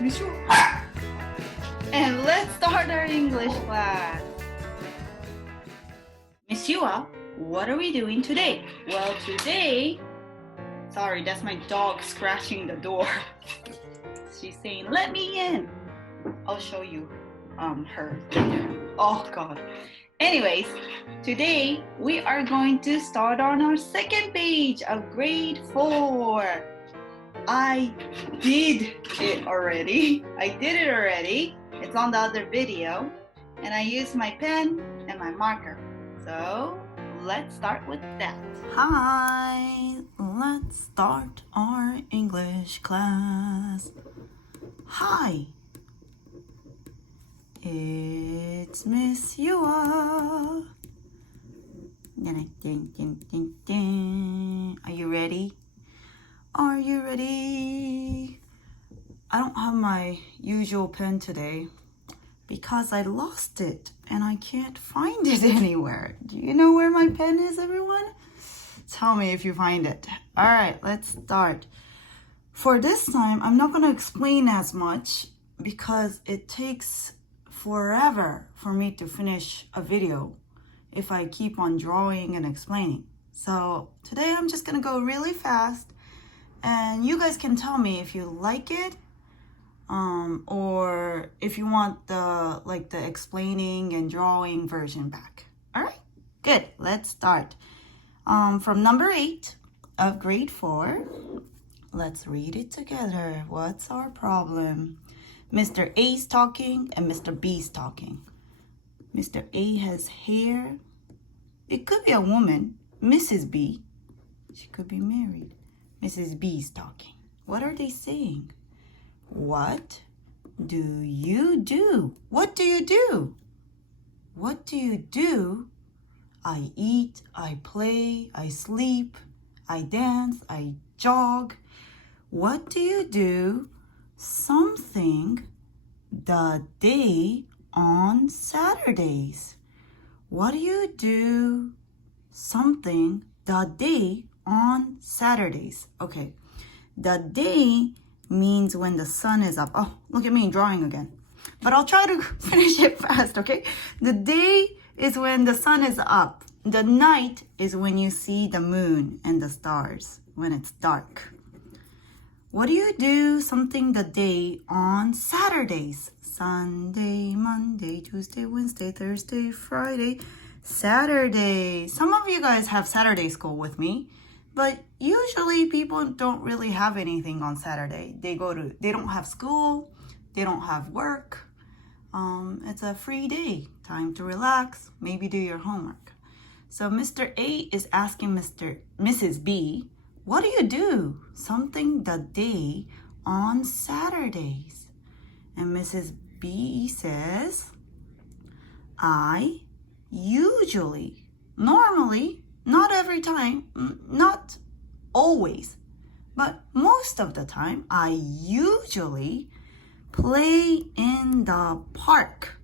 Miss Yua. And let's start our English class. Miss Yua, what are we doing today? Well, today, sorry, that's my dog scratching the door. She's saying, let me in. I'll show you her. Oh God. Anyways, today we are going to start on our second page of grade 4. I did it already. It's on the other video. And I used my pen and my marker. So let's start with that. Hi, let's start our English class. Hi, it's Miss Yua. Are you ready? Are you ready? I don't have my usual pen today because I lost it and I can't find it anywhere. Do you know where my pen is, everyone? Tell me if you find it. All right, let's start. For this time, I'm not going to explain as much because it takes forever for me to finish a video if I keep on drawing and explaining. So today I'm just going to go really fast and you guys can tell me if you like it or if you want the explaining and drawing version back. All right, good. Let's start. From number 8 of grade 4, let's read it together. What's our problem? Mr. A's talking and Mr. B's talking. Mr. A has hair. It could be a woman. Mrs. B. She could be married. Mrs. B's talking. What are they saying? What do you do? What do you do? What do you do? I eat, I play, I sleep, I dance, I jog. What do you do? Something the day on Saturdays. What do you do? Something the day on Saturdays. Okay, the day means when the sun is up. Oh, look at me drawing again. But I'll try to finish it fast, okay? The day is when the sun is up. The night is when you see the moon and the stars, when it's dark. What do you do? Something the day on Saturdays. Sunday, Monday, Tuesday, Wednesday, Thursday, Friday, Saturday. Some of you guys have Saturday school with me, but usually people don't really have anything on Saturday. They don't have school, they don't have work. It's a free day, time to relax, maybe do your homework. So Mr. A is asking Mrs. B, what do you do? Something the day on Saturdays. And Mrs. B says, I usually, normally, not every time, not always, but most of the time, I usually play in the park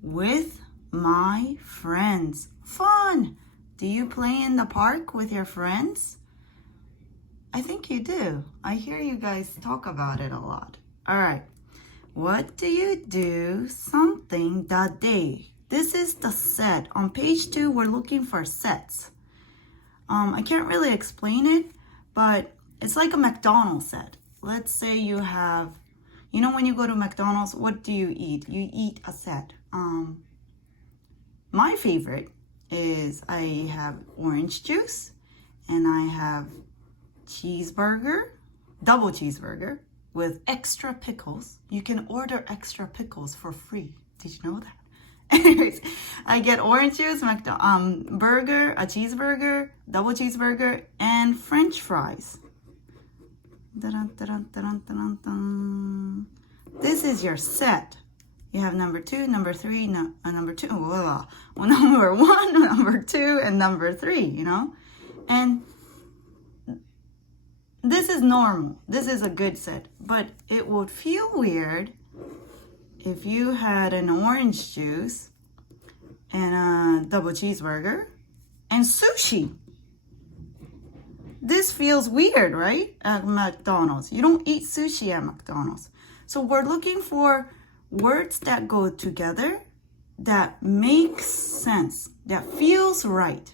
with my friends. Fun! Do you play in the park with your friends? I think you do. I hear you guys talk about it a lot. All right. What do you do? Something the day. This is the set. On page 2, we're looking for sets. I can't really explain it, but it's like a McDonald's set. Let's say you have, when you go to McDonald's, what do you eat? You eat a set. My favorite is I have orange juice and I have double cheeseburger with extra pickles. You can order extra pickles for free. Did you know that? Anyways, I get orange juice, burger, a cheeseburger, double cheeseburger, and French fries. This is your set. You have number 2, number 3, number 2, number 1, number 2, and number 3, And this is normal. This is a good set. But it would feel weird if you had an orange juice and a double cheeseburger and sushi. This feels weird, right? At McDonald's. You don't eat sushi at McDonald's. So we're looking for words that go together, that makes sense, that feels right.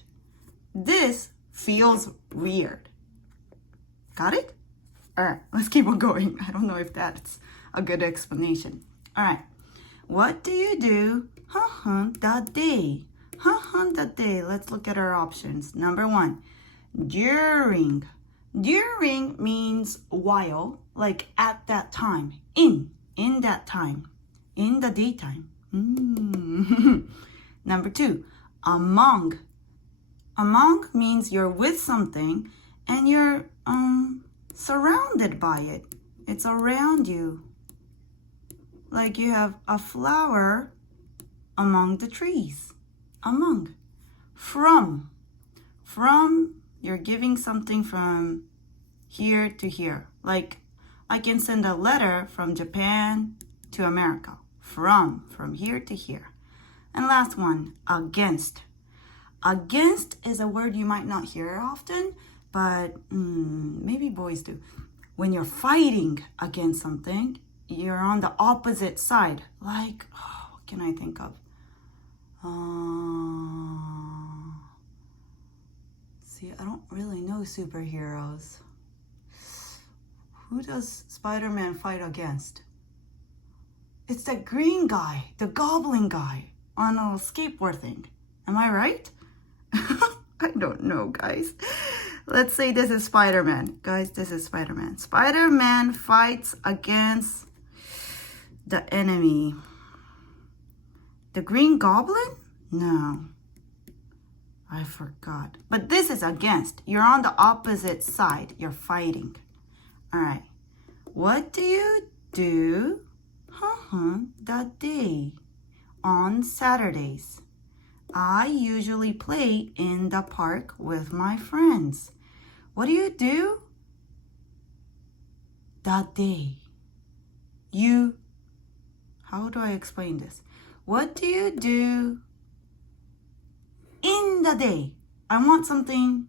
This feels weird. Got it? All right, let's keep on going. I don't know if that's a good explanation. All right. What do you do? That day. That day. Let's look at our options. Number 1, during. During means while, like at that time. In that time. In the daytime. Number 2, among. Among means you're with something and you're surrounded by it. It's around you. Like you have a flower among the trees. Among. From. From, you're giving something from here to here. Like I can send a letter from Japan to America. From here to here. And last one, against. Against is a word you might not hear often, but maybe boys do. When you're fighting against something, you're on the opposite side. Like, what can I think of? See, I don't really know superheroes. Who does Spider-Man fight against? It's that green guy, the goblin guy on a skateboard thing. Am I right? I don't know, guys. Let's say this is Spider-Man. Guys, this is Spider-Man. Spider-Man fights against the enemy. The Green Goblin? No. I forgot. But this is against. You're on the opposite side. You're fighting. All right. What do you do that day? On Saturdays. I usually play in the park with my friends. What do you do that day? How do I explain this? What do you do in the day? I want something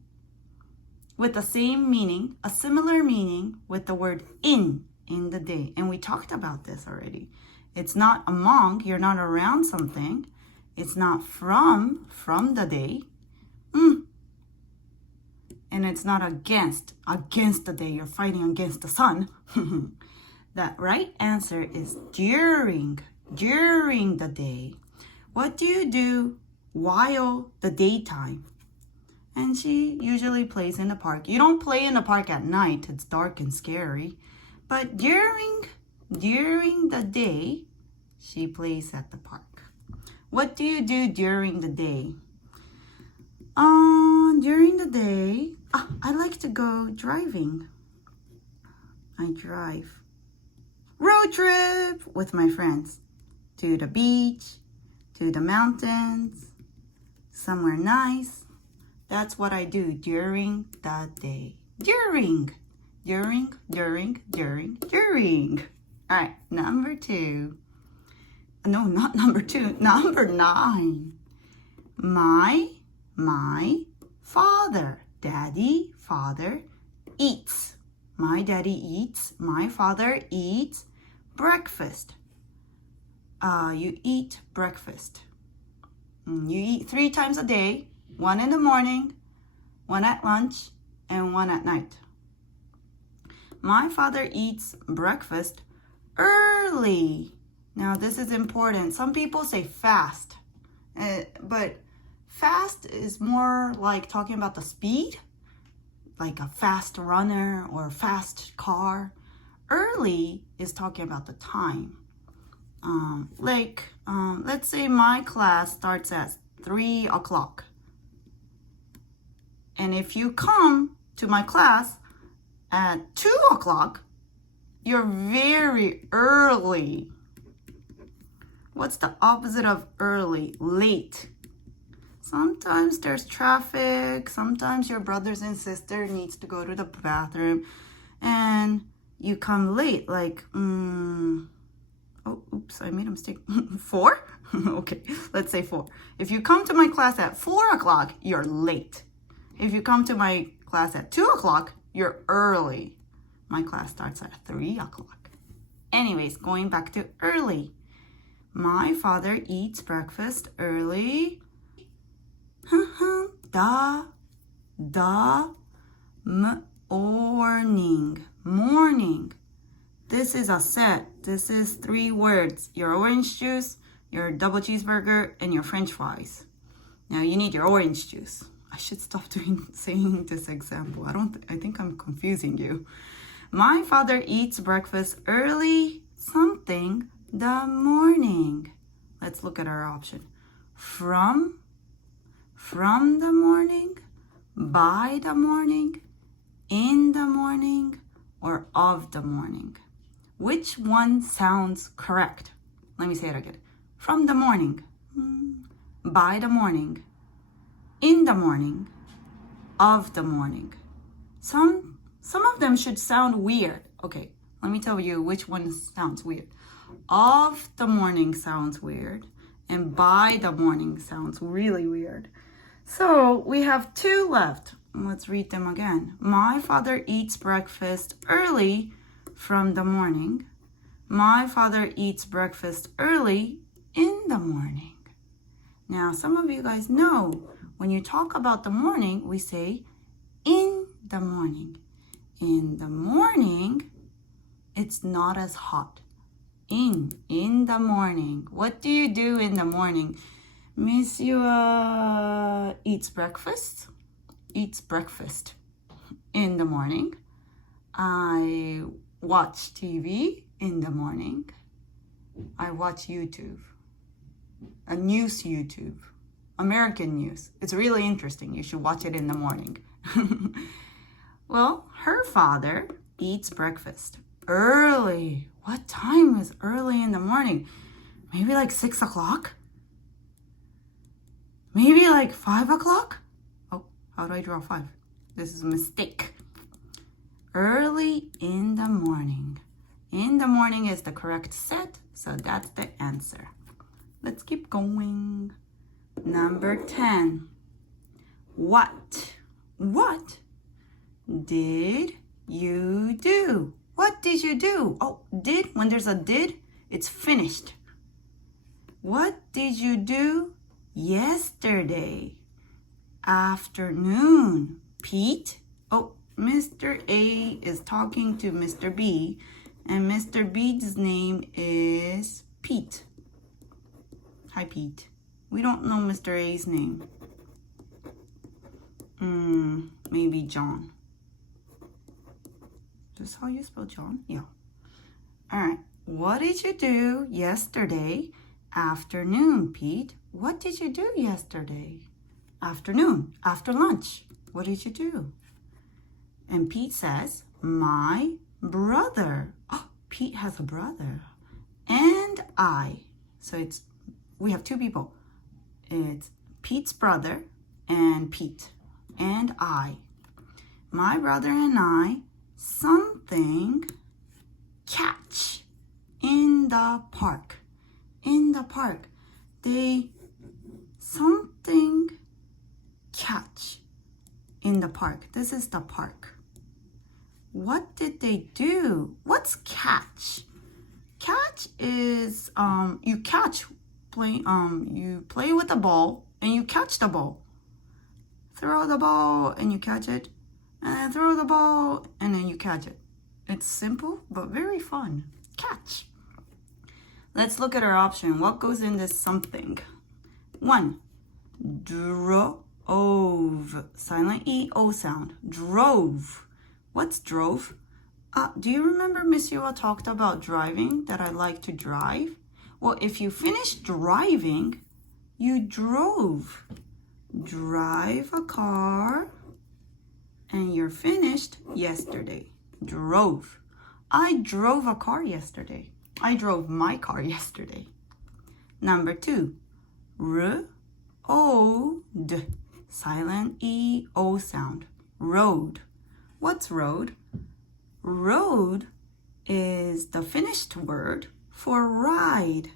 with the same meaning, a similar meaning with the word in the day. And we talked about this already. It's not among, you're not around something. It's not from the day. And it's not against the day. You're fighting against the sun. That right answer is during the day. What do you do while the daytime? And she usually plays in the park. You don't play in the park at night. It's dark and scary. But during the day, she plays at the park. What do you do during the day? During the day, I like to go driving. I drive. Road trip with my friends. To the beach, to the mountains, somewhere nice. That's what I do during the day. During. All right, number 2. No, not number 2. Number 9. My father. Daddy, father, eats. My daddy eats. My father eats breakfast. You eat breakfast. You eat 3 times a day. 1 in the morning, 1 at lunch, and 1 at night. My father eats breakfast early. Now, this is important. Some people say fast, but fast is more like talking about the speed, like a fast runner or a fast car. Early is talking about the time. Let's say my class starts at 3 o'clock. And if you come to my class at 2 o'clock, you're very early. What's the opposite of early? Late. Sometimes there's traffic. Sometimes your brothers and sister needs to go to the bathroom. And you come late, like, oh, oops, I made a mistake. 4? Okay, let's say 4. If you come to my class at 4 o'clock, you're late. If you come to my class at 2 o'clock, you're early. My class starts at 3 o'clock. Anyways, going back to early. My father eats breakfast early. Morning. This is a set. This is 3 words. Your orange juice, your double cheeseburger, and your french fries. Now you need your orange juice. I should stop saying this example. I think I'm confusing you. My father eats breakfast early something the morning. Let's look at our option. From the morning, by the morning, in the morning, or of the morning. Which one sounds correct? Let me say it again. From the morning, by the morning, in the morning, of the morning. Some of them should sound weird. Okay, let me tell you which one sounds weird. Of the morning sounds weird, and by the morning sounds really weird. So we have 2 left. Let's read them again. My father eats breakfast early from the morning. My father eats breakfast early in the morning. Now, some of you guys know when you talk about the morning, we say in the morning. In the morning, it's not as hot. In the morning. What do you do in the morning? Monsieur eats breakfast in the morning. I watch TV in the morning. I watch YouTube. A news YouTube. American news. It's really interesting. You should watch it in the morning. Well, her father eats breakfast early. What time is early in the morning? Maybe like 6 o'clock? Maybe like 5 o'clock? Oh, how do I draw 5? This is a mistake. Early in the morning. In the morning is the correct set, so that's the answer. Let's keep going. Number 10. What did you do? What did you do? Oh, did, when there's a did, it's finished. What did you do yesterday afternoon? Pete? Oh, Mr. A is talking to Mr. B, and Mr. B's name is Pete. Hi, Pete. We don't know Mr. A's name. Maybe John. Is this how you spell John? Yeah. All right. What did you do yesterday afternoon, Pete? What did you do yesterday afternoon, after lunch? What did you do? And Pete says, my brother. Oh, Pete has a brother. And I. So we have 2 people. It's Pete's brother and Pete. And I. My brother and I something catch in the park. In the park. They something catch in the park. This is the park. What did they do? What's catch? Catch is you catch you play with the ball and you catch the ball. Throw the ball and you catch it, and then throw the ball and then you catch it. It's simple but very fun. Catch. Let's look at our option. What goes in this something? 1. Drove. Silent E, O sound. Drove. What's drove? Do you remember Miss Yua talked about driving, that I like to drive? Well, if you finish driving, you drove. Drive a car, and you're finished yesterday. Drove. I drove a car yesterday. I drove my car yesterday. Number 2, road. Silent E, O sound. Road. What's road? Road is the finished word for ride.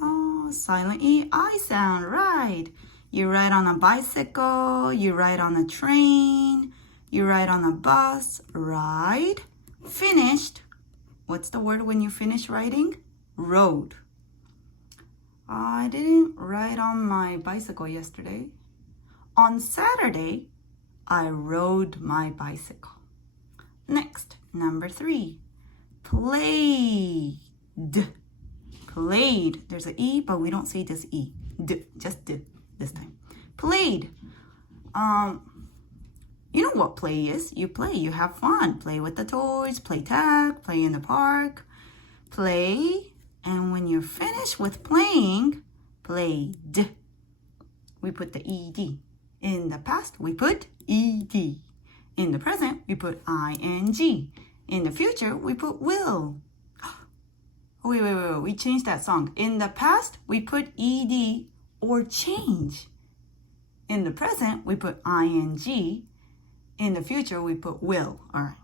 Oh, silent E, I sound. Ride. You ride on a bicycle, you ride on a train, you ride on a bus. Ride. Finished. What's the word when you finish writing? Rode. I didn't ride on my bicycle yesterday. On Saturday, I rode my bicycle. Next, number 3. Played. Played. There's an E, but we don't say this E. D, just D this time. Played. You know what play is. You play, you have fun. Play with the toys, play tag, play in the park. Play, and when you're finished with playing, played. We put the ED. In the past, we put ED. In the present, we put ING. In the future, we put will. Wait. We changed that song. In the past, we put ED or change. In the present, we put ING. In the future, we put will. All right.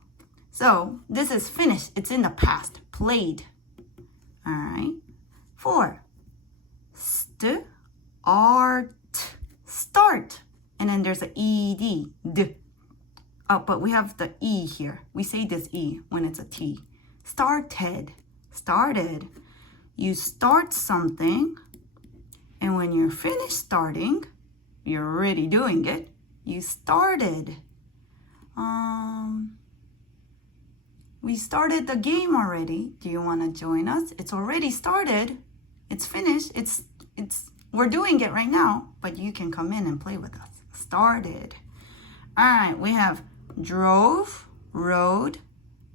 So this is finished. It's in the past. Played. All right. 4. Start. And then there's an ED. D. Oh, but we have the E here. We say this E when it's a T. Started. You start something. And when you're finished starting, you're already doing it. You started. We started the game already. Do you want to join us? It's already started. It's finished. We're doing it right now, but you can come in and play with us. Started. All right, we have drove, rode,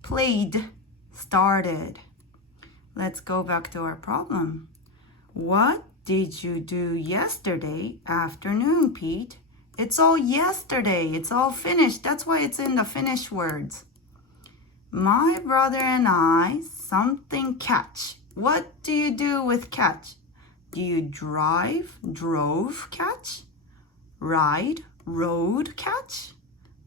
played, started. Let's go back to our problem. What did you do yesterday afternoon, Pete? It's all yesterday. It's all finished. That's why it's in the finished words. My brother and I something catch. What do you do with catch? Do you drive, drove, catch? Ride, rode, catch?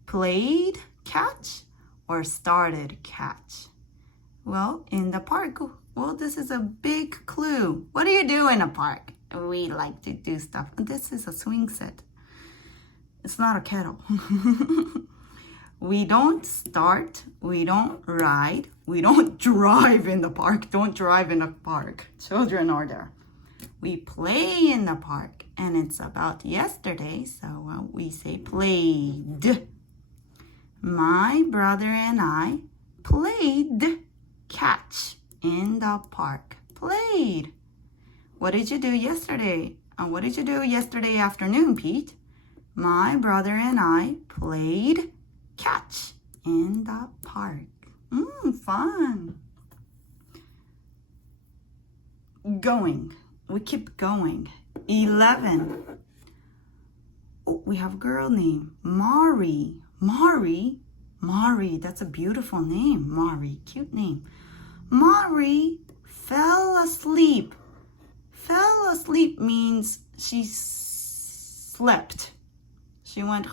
Played, catch? Or started, catch? Well, in the park. Well, this is a big clue. What do you do in a park? We like to do stuff. This is a swing set. It's not a kettle. We don't start. We don't ride. We don't drive in the park. Don't drive in the park. Children are there. We play in the park. And it's about yesterday, so we say played. My brother and I played catch in the park. Played. What did you do yesterday? What did you do yesterday afternoon, Pete? My brother and I played catch in the park. Fun. Going. We keep going. 11. Oh, we have a girl named Mari. Mari, that's a beautiful name. Mari, cute name. Mari fell asleep. Fell asleep means she slept. She went,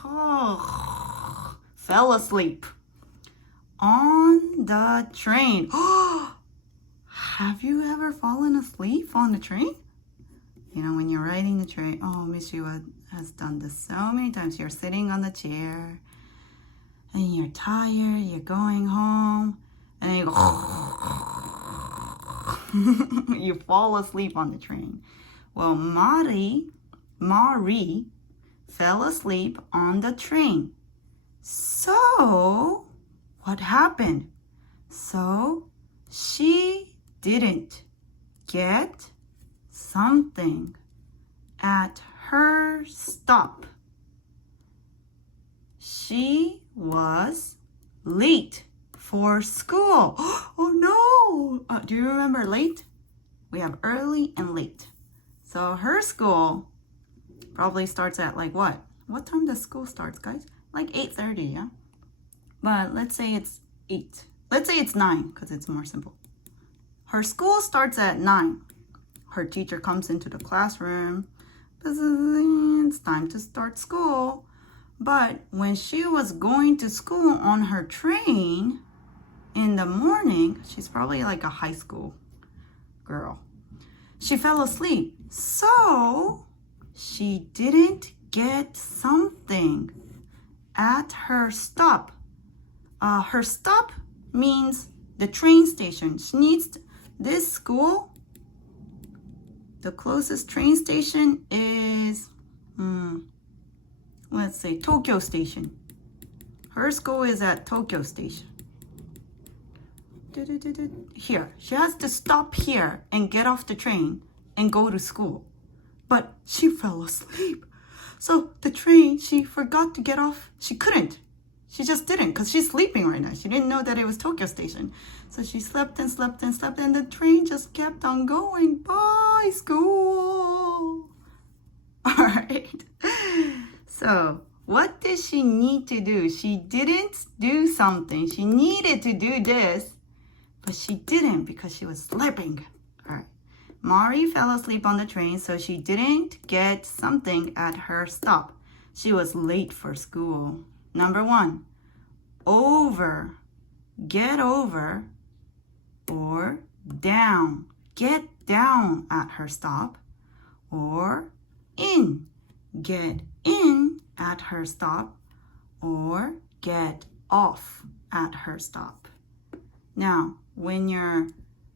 fell asleep on the train. Have you ever fallen asleep on the train? You know, when you're riding the train, Miss Yua has done this so many times. You're sitting on the chair and you're tired, you're going home, and you go, you fall asleep on the train. Well, Mari fell asleep on the train. So, what happened? So, she didn't get something at her stop. She was late for school. Oh no! Do you remember late? We have early and late. So her school probably starts at like what? What time does school start, guys? Like 8:30, yeah? But let's say it's 8. Let's say it's 9 because it's more simple. Her school starts at 9. Her teacher comes into the classroom. It's time to start school. But when she was going to school on her train in the morning, she's probably like a high school girl. She fell asleep. So she didn't get something at her stop. Her stop means the train station. She needs this school. The closest train station is, let's say, Tokyo Station. Her school is at Tokyo Station. Here. She has to stop here and get off the train and go to school. But she fell asleep. So the train, she forgot to get off. She couldn't. She just didn't because she's sleeping right now. She didn't know that it was Tokyo Station. So she slept and slept and slept and the train just kept on going. Bye, school. All right. So what did she need to do? She didn't do something. She needed to do this, but she didn't because she was sleeping. All right. Mari fell asleep on the train, so she didn't get something at her stop. She was late for school. Number 1, over, get over, or down, get down at her stop, or in, get in at her stop, or get off at her stop. Now, when you're,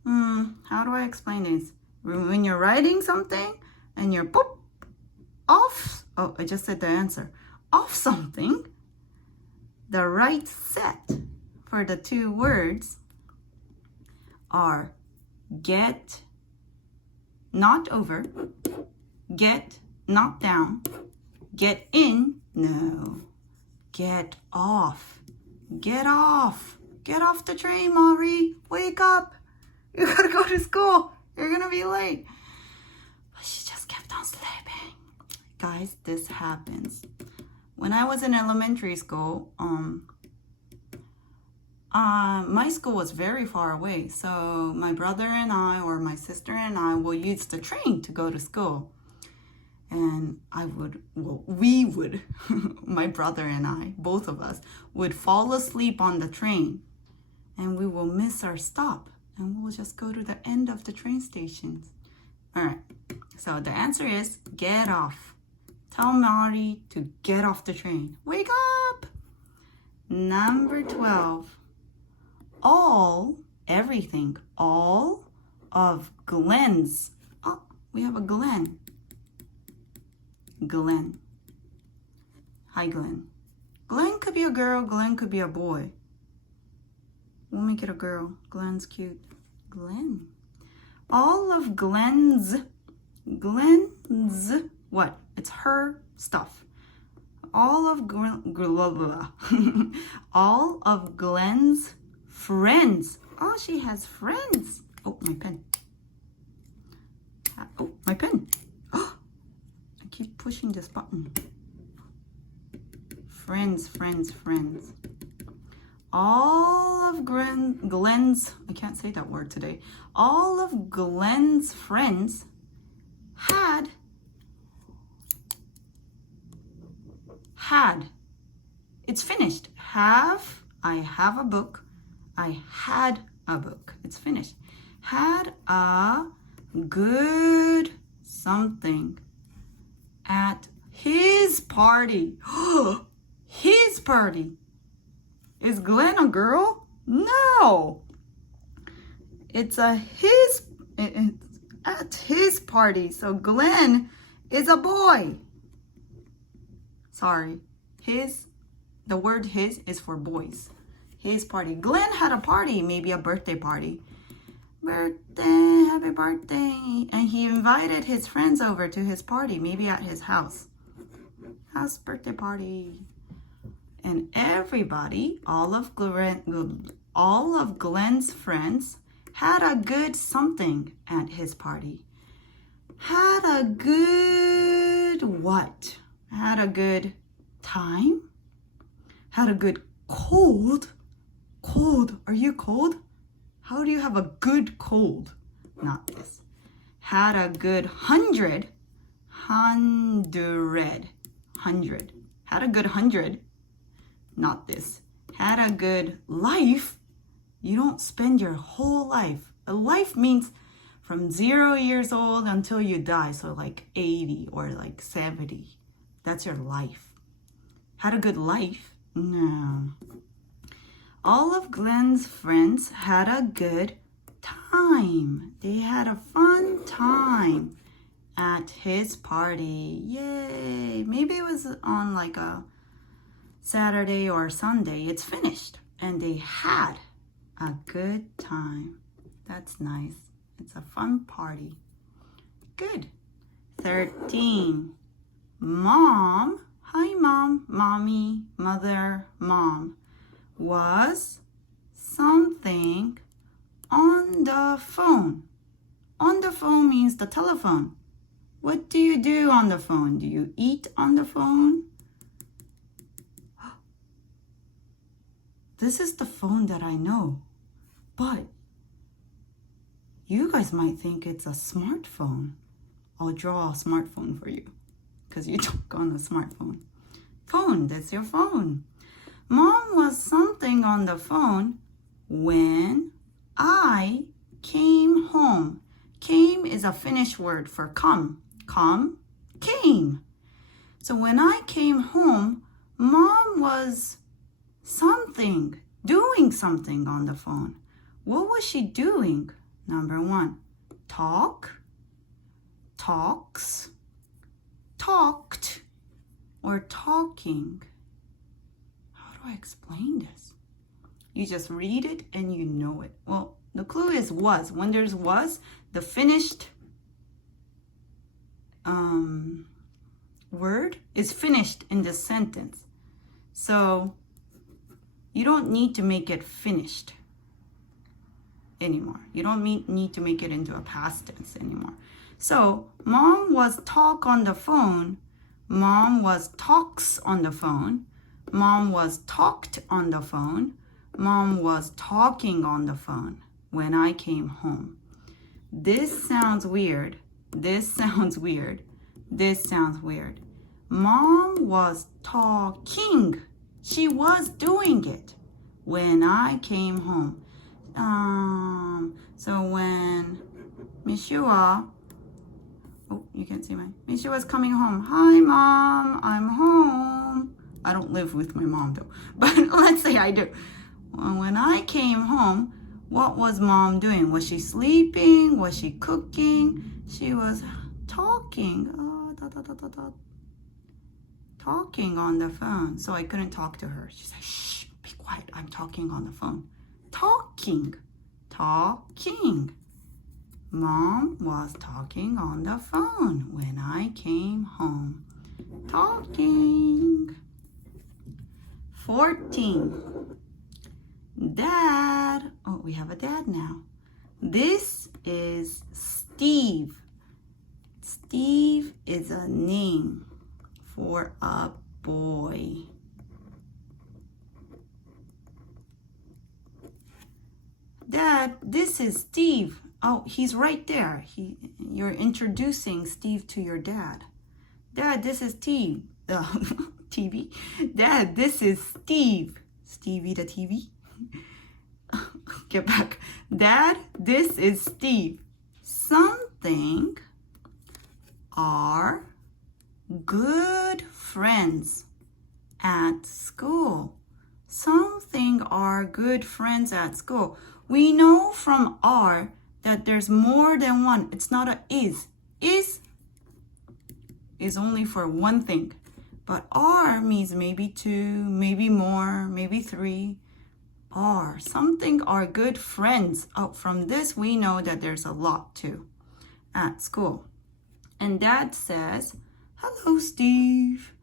how do I explain this? When you're writing something and you're boop, off, oh, I just said the answer, off something, the right set for the 2 words are get, not over, get, not down, get in, no, get off, get off. Get off the train, Mari. Wake up. You gotta go to school. You're gonna be late. But she just kept on sleeping. Guys, this happens. When I was in elementary school, my school was very far away. So my brother and I, or my sister and I, will use the train to go to school. And we would, my brother and I, both of us, would fall asleep on the train. And we will miss our stop. And we'll just go to the end of the train stations. All right. So the answer is get off. Tell Mari to get off the train. Wake up! Number 12. All, everything, all of Glenn's. Oh, we have a Glenn. Glenn. Hi, Glenn. Glenn could be a girl. Glenn could be a boy. We'll make it a girl. Glenn's cute. Glenn. All of Glenn's. What? It's her stuff. All of all of Glenn's friends. Oh, she has friends. Oh, my pen. Oh, my pen. Oh, I keep pushing this button. Friends. All of Glenn's, I can't say that word today. All of Glenn's friends had. It's finished. Have, I have a book. I had a book. It's finished. Had a good something at his party. His party. Is Glenn a girl? No. It's at his party. So Glenn is a boy. Sorry. The word his is for boys. His party. Glenn had a party, maybe a birthday party. Birthday, happy birthday. And he invited his friends over to his party, maybe at his house. House birthday party. And everybody, all of Glenn's friends had a good something at his party. Had a good what? Had a good time? Had a good cold? Cold. Are you cold? How do you have a good cold? Not this. Had a good 100. 100. Had a good 100. Not this. Had a good life. You don't spend your whole life. A life means from 0 years old until you die. So like 80 or like 70. That's your life. Had a good life? No. All of Glenn's friends had a good time. They had a fun time at his party. Yay! Maybe it was on like a Saturday or Sunday. It's finished. And they had a good time. That's nice. It's a fun party. Good. 13. Mom, hi mom, mommy, mother, mom, was something on the phone. On the phone means the telephone. What do you do on the phone? Do you eat on the phone? This is the phone that I know, but you guys might think it's a smartphone. I'll draw a smartphone for you because you talk on a smartphone. Phone, that's your phone. Mom was something on the phone when I came home. Came is a Finnish word for come. Come, came. So when I came home, Mom was doing something on the phone. What was she doing? Number 1, talk, talks, talked, or talking. How do I explain this? You just read it and you know it. Well, the clue is was. When there's was, the finished word is finished in the sentence. So you don't need to make it finished anymore. You don't need to make it into a past tense anymore. So mom was talk on the phone. Mom was talks on the phone. Mom was talked on the phone. Mom was talking on the phone when I came home. This sounds weird. This sounds weird. This sounds weird. Mom was talking. She was doing it when I came home. So when Mishua, you can't see Mishua was coming home. Hi, Mom, I'm home. I don't live with my mom though, but let's say I do. When I came home, what was Mom doing? Was she sleeping? Was she cooking? She was talking. Talking on the phone. So I couldn't talk to her. She said, shh, be quiet. I'm talking on the phone. Talking. Mom was talking on the phone when I came home. Talking. 14. Dad. Oh, we have a dad now. This is Steve. Steve is a name for a boy. Dad, this is Steve. Oh, he's right there. You're introducing Steve to your dad. Dad, this is TV. Dad, this is Steve. Stevie the TV. Get back. Dad, this is Steve. Something are good friends at school. Something are good friends at school. We know from are that there's more than one. It's not a is. Is only for one thing. But are means maybe two, maybe more, maybe three. Are. Something are good friends. Oh, from this we know that there's a lot too at school. And Dad says, hello, Steve.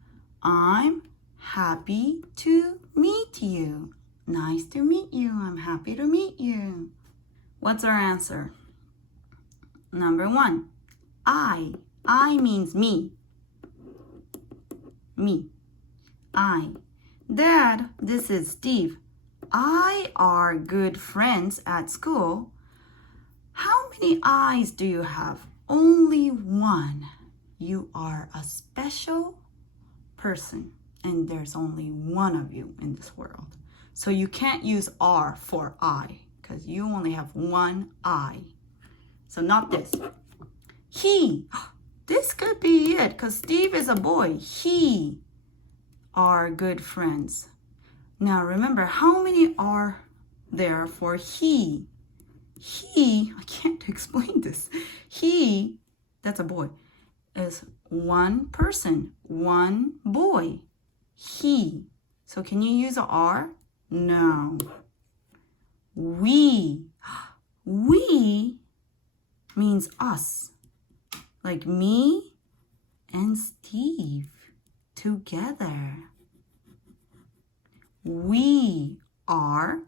I'm happy to meet you. Nice to meet you. I'm happy to meet you. What's our answer? Number 1, I. I means me. Me. I. Dad, this is Steve. I are good friends at school. How many eyes do you have? Only one. You are a special person, and there's only one of you in this world. So you can't use are for I, because you only have one eye. So not this. He. This could be it, because Steve is a boy. He are good friends. Now remember, how many are there for he? He, I can't explain this. He, that's a boy, is one person, one boy. He. So can you use a R? No. We. We means us. Like me and Steve together. We are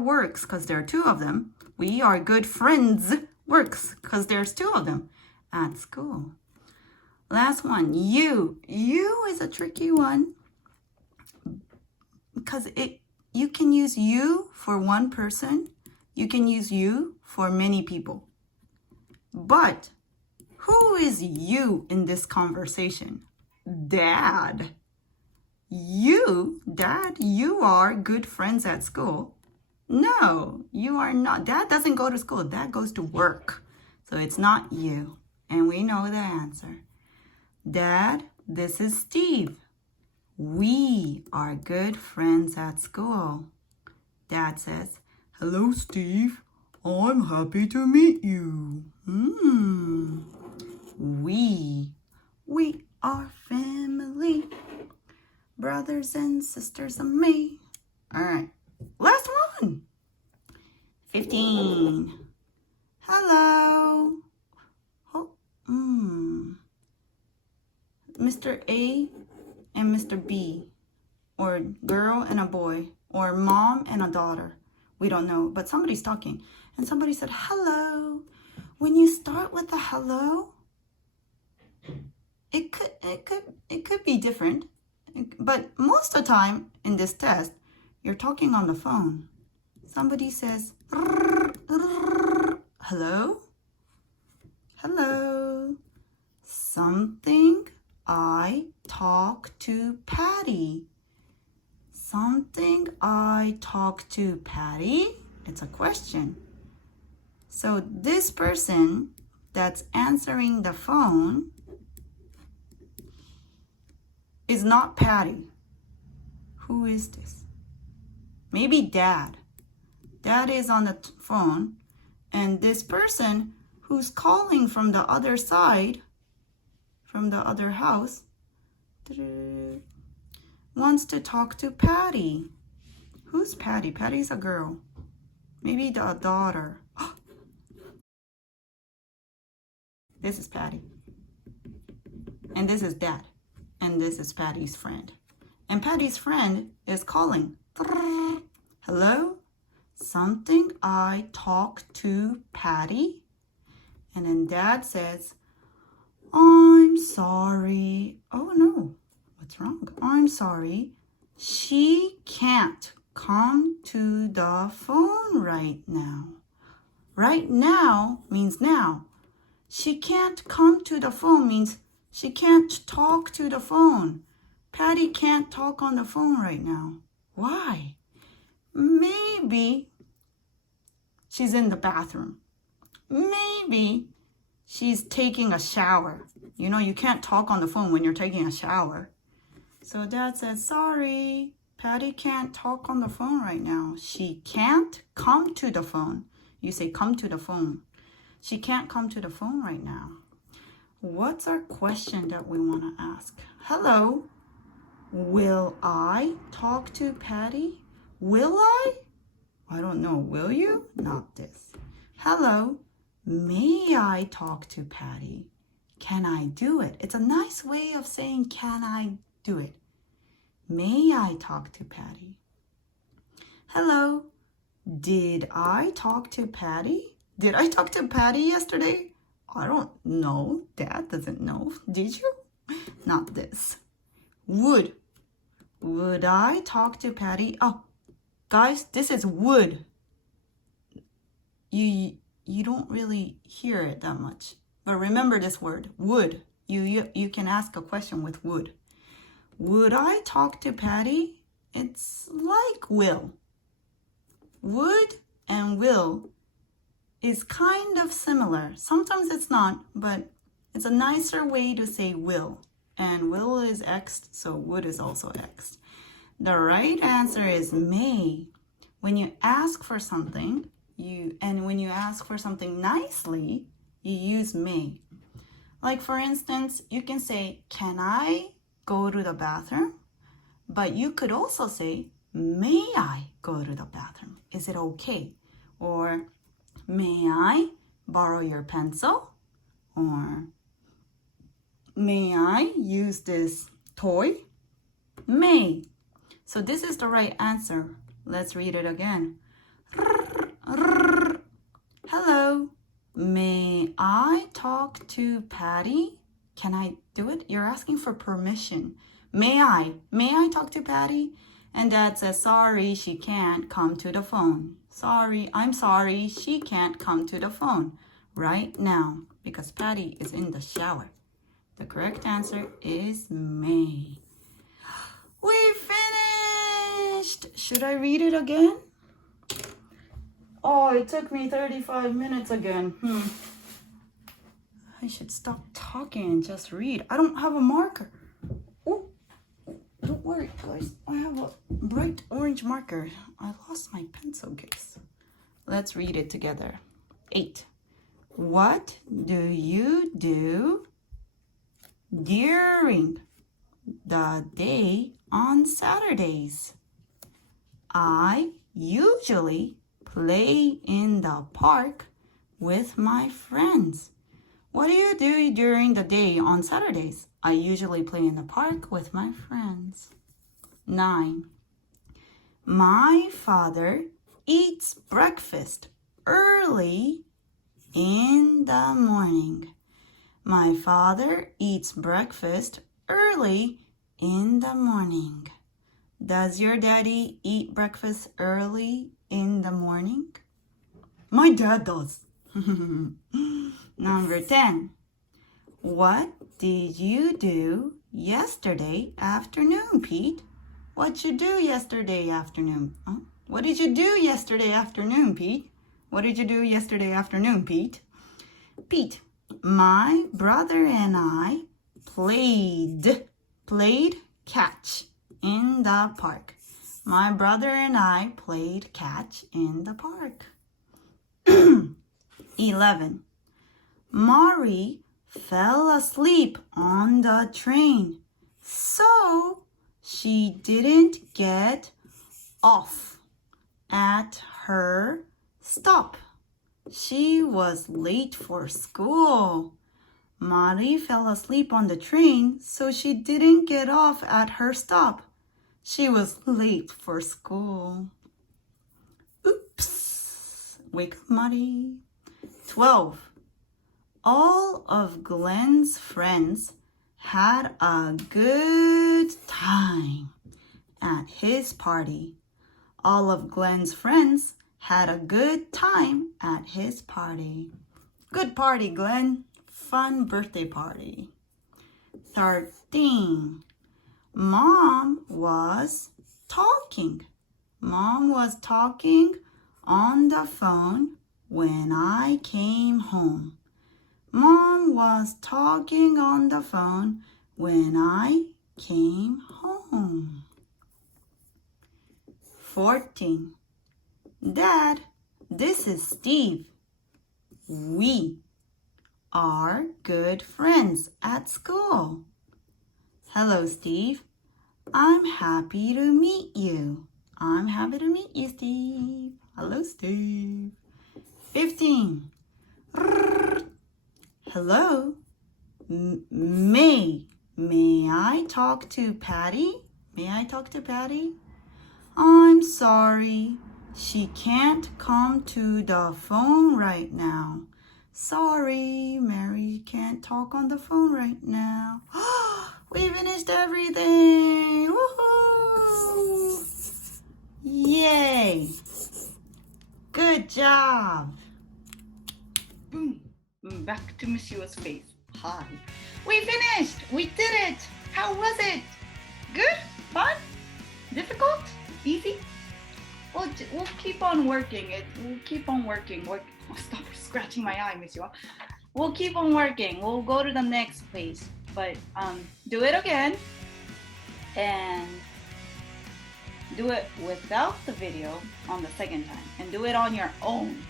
works because there are two of them. We are good friends works because there's two of them at school. Last one, you. You is a tricky one because you can use you for one person. You can use you for many people. But who is you in this conversation? Dad. You, Dad, you are good friends at school. No, you are not. Dad doesn't go to school. Dad goes to work. So it's not you. And we know the answer. Dad, this is Steve. We are good friends at school. Dad says, hello, Steve. I'm happy to meet you. We are family. Brothers and sisters and me. All right. Last one. 15. Hello. Oh, Mr. A and Mr. B. Or girl and a boy. Or mom and a daughter. We don't know. But somebody's talking. And somebody said, hello. When you start with a hello, it could be different. But most of the time in this test, you're talking on the phone. Somebody says, hello? Hello? Something I talk to Patty. Something I talk to Patty? It's a question. So this person that's answering the phone is not Patty. Who is this? Maybe Dad. Dad is on the phone, and this person who's calling from the other side, from the other house, wants to talk to Patty. Who's Patty? Patty's a girl. Maybe the daughter. This is Patty. And this is Dad. And this is Patty's friend. And Patty's friend is calling. Hello? Something I talk to Patty? And then Dad says, I'm sorry. Oh no, what's wrong? I'm sorry. She can't come to the phone right now. Right now means now. She can't come to the phone means she can't talk to the phone. Patty can't talk on the phone right now. Why? Maybe she's in the bathroom. Maybe she's taking a shower. You know, you can't talk on the phone when you're taking a shower. So Dad says, sorry, Patty can't talk on the phone right now. She can't come to the phone. You say come to the phone. She can't come to the phone right now. What's our question that we want to ask? Hello, will I talk to Patty? Will I? I don't know. Will you? Not this. Hello, may I talk to Patty? Can I do it? It's a nice way of saying, can I do it? May I talk to Patty? Hello, did I talk to Patty? Did I talk to Patty yesterday? I don't know. Dad doesn't know. Did you? Not this. Would I talk to Patty? Oh, guys, this is would. You don't really hear it that much. But remember this word, would. You can ask a question with would. Would I talk to Patty? It's like will. Would and will is kind of similar. Sometimes it's not, but it's a nicer way to say will. And will is X'd, so would is also X'd. The right answer is may. When you ask for something, when you ask for something nicely, you use may. Like for instance, you can say, can I go to the bathroom? But you could also say, may I go to the bathroom? Is it okay? Or may I borrow your pencil? Or may I use this toy? May. So this is the right answer. Let's read it again. Hello. May I talk to Patty? Can I do it? You're asking for permission. May I talk to Patty? And Dad says, sorry, she can't come to the phone. I'm sorry, she can't come to the phone right now because Patty is in the shower. The correct answer is may. We finished! Should I read it again? Oh, it took me 35 minutes again. I should stop talking and just read. I don't have a marker. Oh, don't worry, guys. I have a bright orange marker. I lost my pencil case. Let's read it together. 8. What do you do during the day on Saturdays? I usually play in the park with my friends. What do you do during the day on Saturdays? I usually play in the park with my friends. 9. My father eats breakfast early in the morning. My father eats breakfast early in the morning. Does your daddy eat breakfast early in the morning? My dad does. Number 10. What did you do yesterday afternoon, Pete? What you do yesterday afternoon? Oh, what did you do yesterday afternoon, Pete? What did you do yesterday afternoon, Pete? Pete, my brother and I played catch in the park. My brother and I played catch in the park. 11. Mari fell asleep on the train, so she didn't get off at her stop. She was late for school. Mari fell asleep on the train, so she didn't get off at her stop. She was late for school. Oops. Wake up, Mari. 12. All of Glenn's friends had a good time at his party. All of Glenn's friends had a good time at his party. Good party, Glenn. Fun birthday party. 13. Mom was talking. Mom was talking on the phone when I came home. Mom was talking on the phone when I came home. 14. Dad, this is Steve. We are good friends at school. Hello, Steve. I'm happy to meet you. I'm happy to meet you, Steve. Hello, Steve. 15. Hello. May I talk to Patty? May I talk to Patty? I'm sorry. She can't come to the phone right now. Sorry, Mary can't talk on the phone right now. We finished everything. Woohoo! Yay! Good job. Boom. Back to Monsieur's face. Hi. We finished. We did it. How was it? Good? Fun? Difficult? Easy? We'll keep on working. We'll keep on working. Oh, stop scratching my eye, Monsieur. We'll keep on working. We'll go to the next place. But do it again. And do it without the video on the second time and do it on your own.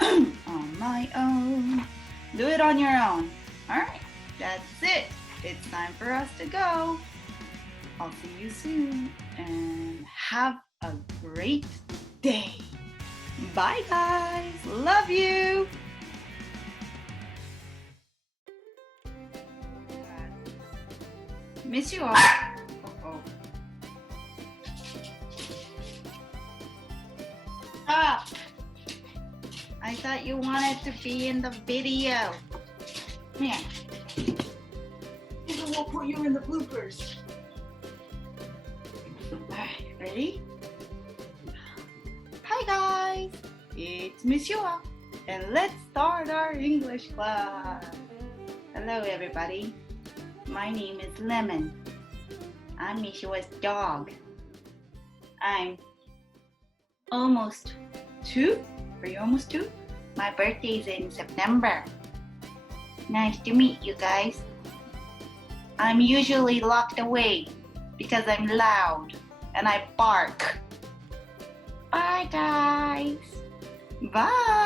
On my own. Do it on your own. Alright, that's it. It's time for us to go. I'll see you soon and have a great day. Bye guys. Love you. Miss you all. Uh-oh. Ah! I thought you wanted to be in the video. Come here. Maybe we'll put you in the bloopers. Alright, ready? Hi guys, it's Miss Yua, and let's start our English class. Hello everybody. My name is Lemon. I'm Miss Yua's dog. I'm almost 2. Are you almost 2? My birthday's in September. Nice to meet you guys. I'm usually locked away because I'm loud and I bark. Bye guys. Bye.